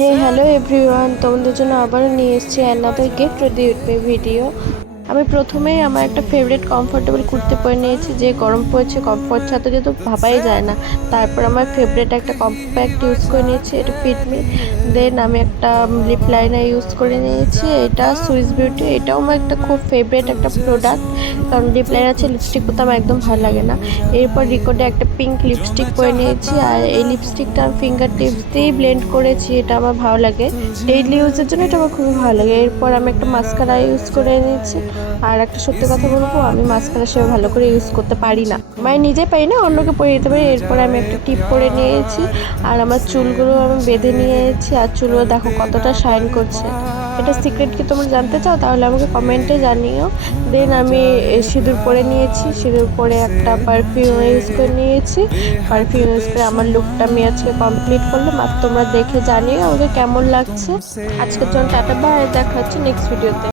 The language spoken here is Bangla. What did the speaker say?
হে হ্যালো এভরিওয়ান, তোমাদের জন্য আবারও নিয়ে এসেছি অ্যানাদার গিফট ভিডিও। আমি প্রথমেই আমার একটা ফেভারিট কমফোর্টেবল কুর্তি পরে নিয়েছি। যে গরম পড়েছে, কমফোর্ট ছাড়া কিন্তু ভাবাই যায় না। তারপর আমার ফেভারিট একটা কম্প্যাক্ট ইউজ করে নিয়েছি, এটা ফিটমি। দেন আমি একটা লিপ লাইনার ইউজ করে নিয়েছি, এটা সুইস বিউটি। এটাও আমার একটা খুব ফেভারিট একটা প্রোডাক্ট, কারণ লিপ লাইনার আছে লিপস্টিক করতে আমার একদম ভালো লাগে না। এরপর রিকোডে একটা পিঙ্ক লিপস্টিক পরে নিয়েছি, আর এই লিপস্টিকটা আমি ফিঙ্গার টিপস দিয়েই ব্লেন্ড করেছি। এটা আমার ভালো লাগে, ডেইলি ইউজের জন্য এটা আমার খুবই ভালো লাগে। এরপর আমি একটা মাস্কারা ইউজ করে নিয়েছি। আর একটা সত্যি কথা বলবো, আমি মাস্কারা সেভাবে ভালো করে ইউজ করতে পারি না, মানে নিজে পারি না, অন্যকে পরে দিতে পারি। এরপর আমি একটা টিপ পরে নিয়েছি, আর আমার চুলগুলো আমি বেঁধে নিয়েছি। আর চুলগুলো দেখো কতটা শাইন করছে। এটা সিক্রেট কি তোমরা জানতে চাও? তাহলে আমাকে কমেন্টে জানিও। দেন আমি সিঁদুর পরে নিয়েছি, সিঁদুর পরে একটা পারফিউম ইউজ করে নিয়েছি। পারফিউম ইউজ করে আমার লুকটা আমি আজকে কমপ্লিট করলাম। আর তোমরা দেখে জানিও আমাকে কেমন লাগছে। আজকের জন্য টাটা, বাই, দেখা হচ্ছে নেক্সট ভিডিওতে।